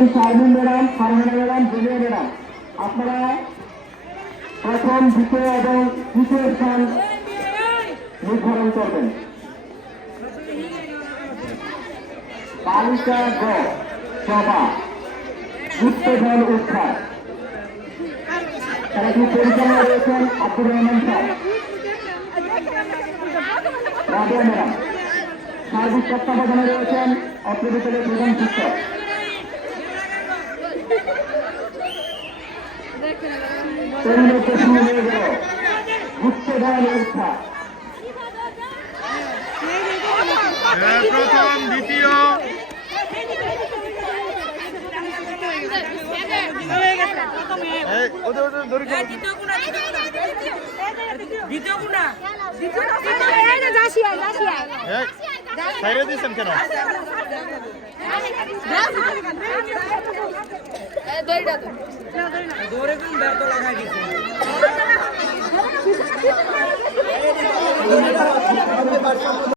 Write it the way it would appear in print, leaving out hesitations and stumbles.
রয়েছেন Sharmin madam, Farhana madam, Julia madam. আপনারা প্রথম, দ্বিতীয় এবং তৃতীয় স্থান নির্ধারণ করবেন। বালিকা গ সভা গুপ্তধন উদ্ধার, খেলাটি পরিচালনা রয়েছেন আব্দুর রহমান স্যার, রাবিয়া ম্যাডাম। সার্বিক তত্ত্বাবধানে রয়েছেন অত্র বিদ্যালয়ের প্রধান শিক্ষক। পরিণতি শুরু হয়ে গেল গুপ্তধন উদ্ধার। প্রথম, দ্বিতীয়, ছাইরে দিয়েছেন কেন? দৌড়ে কোন ব্যর্থ লাগাই দিচ্ছে।